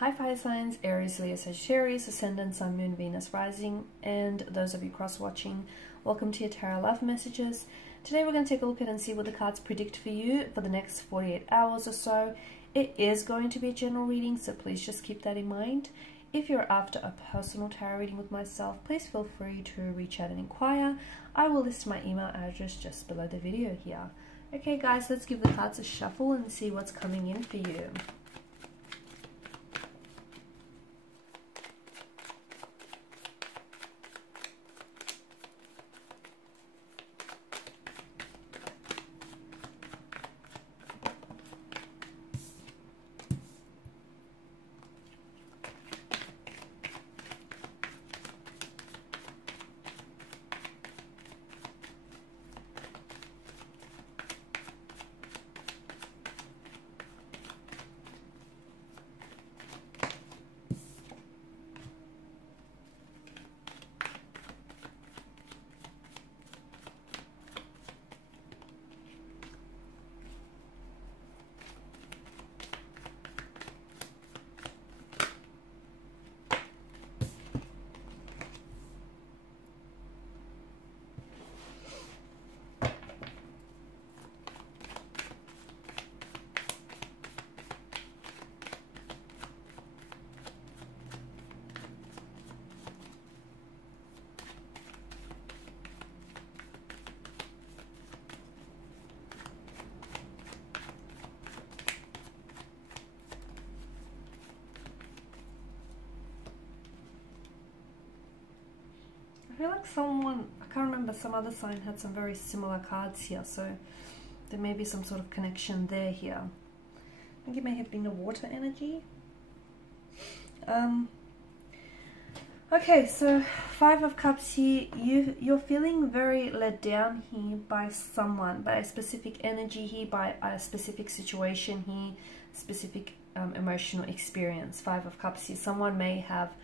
Hi fire signs, Aries, Leo, Sagittarius, Ascendant, Sun, Moon, Venus, Rising, and those of you cross-watching, welcome to your Tarot Love Messages. Today we're going to take a look at and see what the cards predict for you for the next 48 hours or so. It is going to be a general reading, so please just keep that in mind. If you're after a personal tarot reading with myself, please feel free to reach out and inquire. I will list my email address just below the video here. Okay guys, let's give the cards a shuffle and see what's coming in for you. I feel like someone, I can't remember, some other sign had some very similar cards here, so there may be some sort of connection there here. I think it may have been a water energy. Okay, so Five of Cups here, you're feeling very let down here by someone, by a specific energy here, by a specific situation here, specific emotional experience. Five of Cups here, someone may have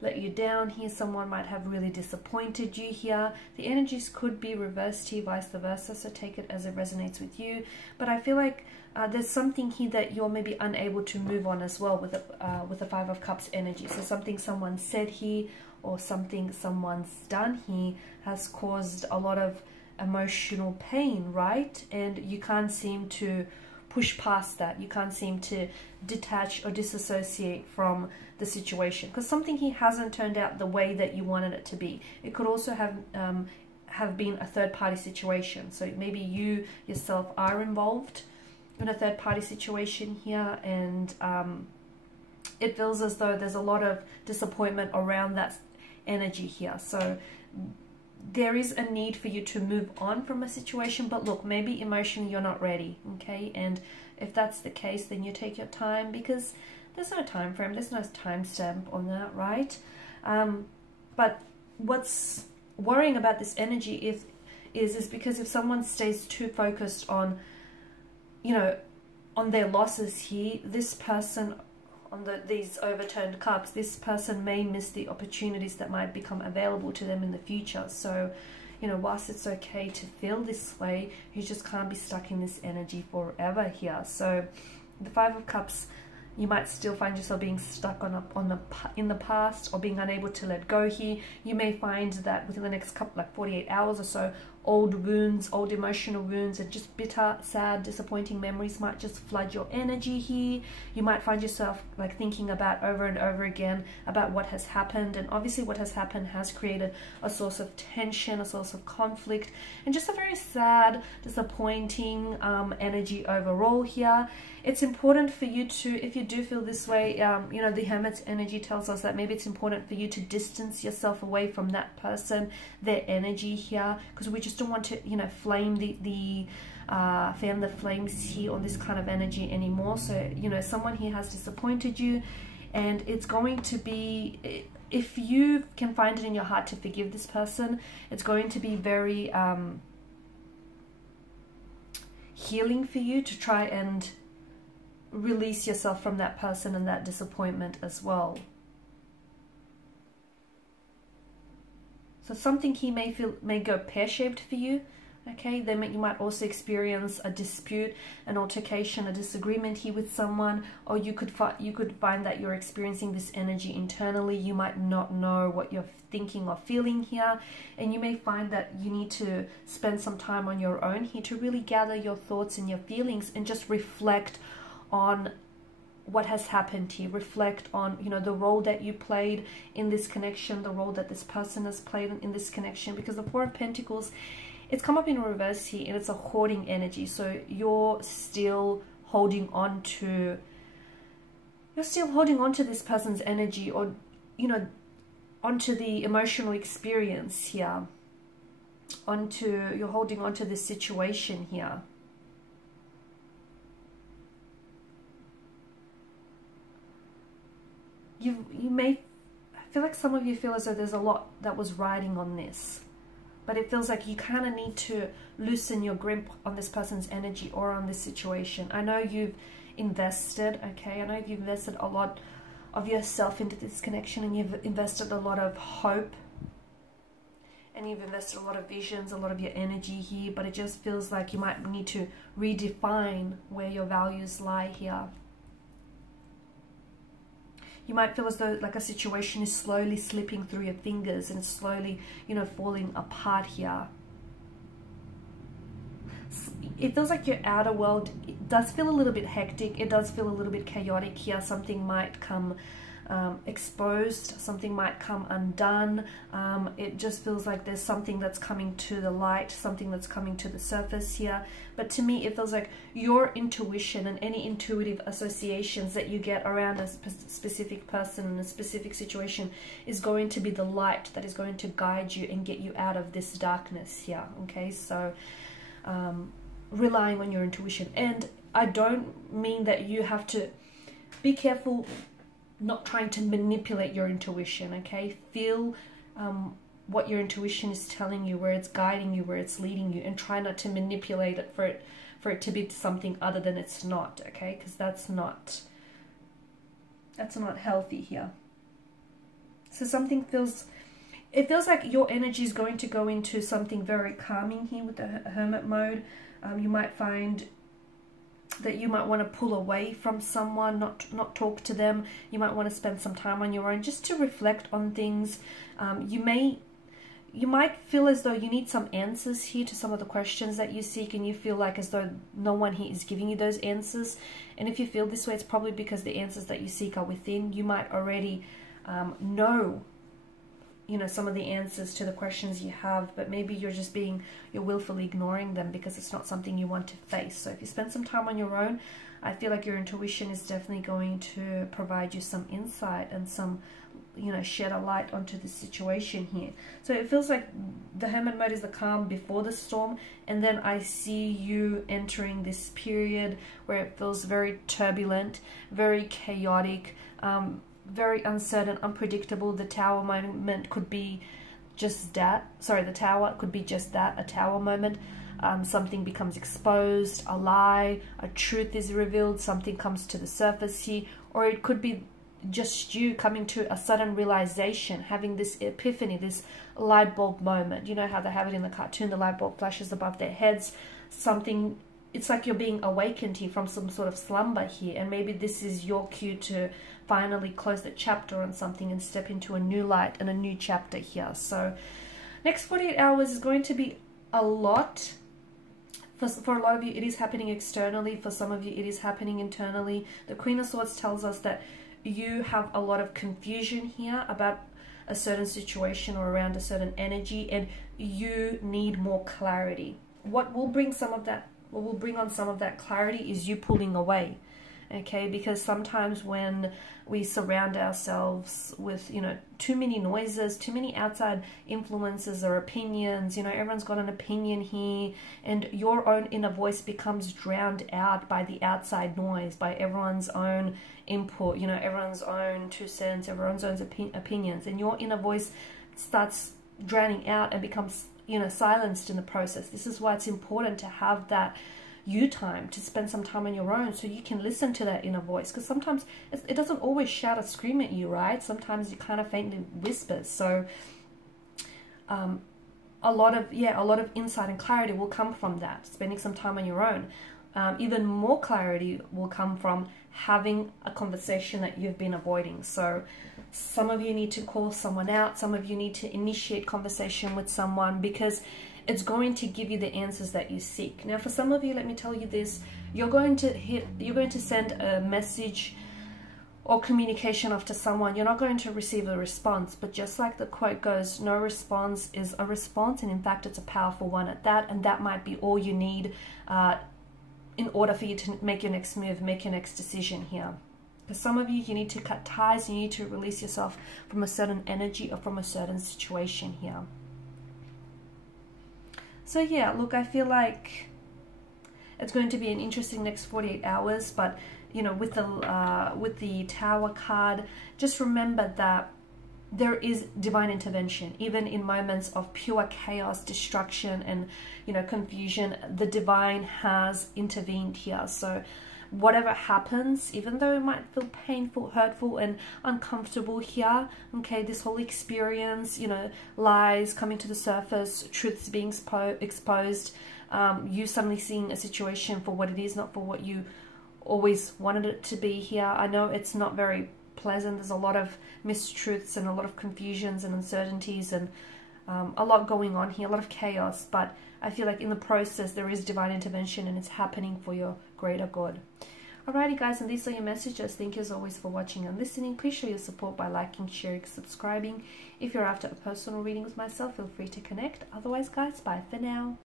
let you down here, someone might have really disappointed you here. The energies could be reversed here, vice versa, so take it as it resonates with you. But I feel like there's something here that you're maybe unable to move on as well with the Five of Cups energy. So something someone said here or something someone's done here has caused a lot of emotional pain, right? And you can't seem to push past that. You can't seem to detach or disassociate from the situation because something here hasn't turned out the way that you wanted it to be. It could also have been a third-party situation. So maybe you yourself are involved in a third-party situation here, and it feels as though there's a lot of disappointment around that energy here. So there is a need for you to move on from a situation, but look, maybe emotionally you're not ready, okay? And if that's the case, then you take your time because there's no time frame, there's no time stamp on that, right? But what's worrying about this energy is because if someone stays too focused on, you know, on their losses here, this person on these overturned cups, this person may miss the opportunities that might become available to them in the future. So, you know, whilst it's okay to feel this way, you just can't be stuck in this energy forever here. So the Five of Cups, you might still find yourself being stuck in the past or being unable to let go here. You may find that within the next couple, like 48 hours or so, old wounds, old emotional wounds, and just bitter, sad, disappointing memories might just flood your energy here. You might find yourself like thinking about over and over again about what has happened, and obviously what has happened has created a source of tension, a source of conflict, and just a very sad, disappointing energy overall here. It's important for you to, if you do feel this way, you know, the Hermit's energy tells us that maybe it's important for you to distance yourself away from that person, their energy here, because we just don't want to, you know, flame fan the flames here on this kind of energy anymore. So, you know, someone here has disappointed you, and it's going to be, if you can find it in your heart to forgive this person, it's going to be very healing for you to try and release yourself from that person and that disappointment as well. So something here may go pear-shaped for you, Okay, then you might also experience a dispute, an altercation, a disagreement here with someone, or you could find that you're experiencing this energy internally. You might not know what you're thinking or feeling here, and you may find that you need to spend some time on your own here to really gather your thoughts and your feelings and just reflect on what has happened here. Reflect on, you know, the role that you played in this connection, the role that this person has played in this connection, because the Four of Pentacles, it's come up in reverse here, and it's a hoarding energy. So you're still holding on to this person's energy, or, you know, onto the emotional experience here, you're holding on to this situation here. You may feel like some of you feel as though there's a lot that was riding on this. But it feels like you kind of need to loosen your grip on this person's energy or on this situation. I know you've invested, okay? I know you've invested a lot of yourself into this connection, and you've invested a lot of hope, and you've invested a lot of visions, a lot of your energy here, but it just feels like you might need to redefine where your values lie here. You might feel as though like a situation is slowly slipping through your fingers, and it's slowly, you know, falling apart here. It feels like your outer world, it does feel a little bit hectic. It does feel a little bit chaotic here. Something might come exposed. Something might come undone. It just feels like there's something that's coming to the light, something that's coming to the surface here. But to me, it feels like your intuition and any intuitive associations that you get around a specific person in a specific situation is going to be the light that is going to guide you and get you out of this darkness here. Okay, so relying on your intuition. And I don't mean that you have to be careful not trying to manipulate your intuition, okay? Feel what your intuition is telling you, where it's guiding you, where it's leading you, and try not to manipulate it for it to be something other than it's not, okay? Because that's not healthy here. So something feels, it feels like your energy is going to go into something very calming here with the Hermit mode. You might find that you might want to pull away from someone, not talk to them. You might want to spend some time on your own just to reflect on things. You might feel as though you need some answers here to some of the questions that you seek, and you feel like as though no one here is giving you those answers. And if you feel this way, it's probably because the answers that you seek are within. You might already know, you know, some of the answers to the questions you have, but maybe you're willfully ignoring them because it's not something you want to face. So if you spend some time on your own, I feel like your intuition is definitely going to provide you some insight and some, you know, shed a light onto the situation here. So it feels like the Hermit mode is the calm before the storm, and then I see you entering this period where it feels very turbulent, very chaotic, very uncertain, unpredictable. The Tower moment could be just that. Sorry, the Tower could be just that, a Tower moment. Something becomes exposed, a lie, a truth is revealed, something comes to the surface here, or it could be just you coming to a sudden realization, having this epiphany, this light bulb moment. You know how they have it in the cartoon, the light bulb flashes above their heads. Something, it's like you're being awakened here from some sort of slumber here, and maybe this is your cue to finally close the chapter on something and step into a new light and a new chapter here. So next 48 hours is going to be a lot. For a lot of you, it is happening externally. For some of you, it is happening internally. The Queen of Swords tells us that you have a lot of confusion here about a certain situation or around a certain energy, and you need more clarity. What will bring some of that, what will bring on some of that clarity is you pulling away. Okay, because sometimes when we surround ourselves with, you know, too many noises, too many outside influences or opinions, you know, everyone's got an opinion here, and your own inner voice becomes drowned out by the outside noise, by everyone's own input, you know, everyone's own 2 cents, everyone's own opinions, and your inner voice starts drowning out and becomes, you know, silenced in the process. This is why it's important to have that you time, to spend some time on your own so you can listen to that inner voice, because sometimes it doesn't always shout or scream at you, right? Sometimes it kind of faintly whispers. So a lot of insight and clarity will come from that, spending some time on your own. Even more clarity will come from having a conversation that you've been avoiding. So some of you need to call someone out, some of you need to initiate conversation with someone, because it's going to give you the answers that you seek. Now for some of you, let me tell you this, you're going to send a message or communication off to someone. You're not going to receive a response, but just like the quote goes, no response is a response, and in fact it's a powerful one at that, and that might be all you need in order for you to make your next move, make your next decision here. For some of you, you need to cut ties, you need to release yourself from a certain energy or from a certain situation here. So yeah, look, I feel like it's going to be an interesting next 48 hours, but you know, with the Tower card, just remember that there is divine intervention. Even in moments of pure chaos, destruction, and, you know, confusion, the divine has intervened here. So whatever happens, even though it might feel painful, hurtful, and uncomfortable here, okay, this whole experience, you know, lies coming to the surface, truths being exposed, you suddenly seeing a situation for what it is, not for what you always wanted it to be here. I know it's not very pleasant. There's a lot of mistruths and a lot of confusions and uncertainties, and a lot going on here, a lot of chaos, but I feel like in the process there is divine intervention, and it's happening for your greater good. Alrighty guys, and these are your messages. Thank you as always for watching and listening. Please show your support by liking, sharing, subscribing. If you're after a personal reading with myself, feel free to connect. Otherwise guys, bye for now.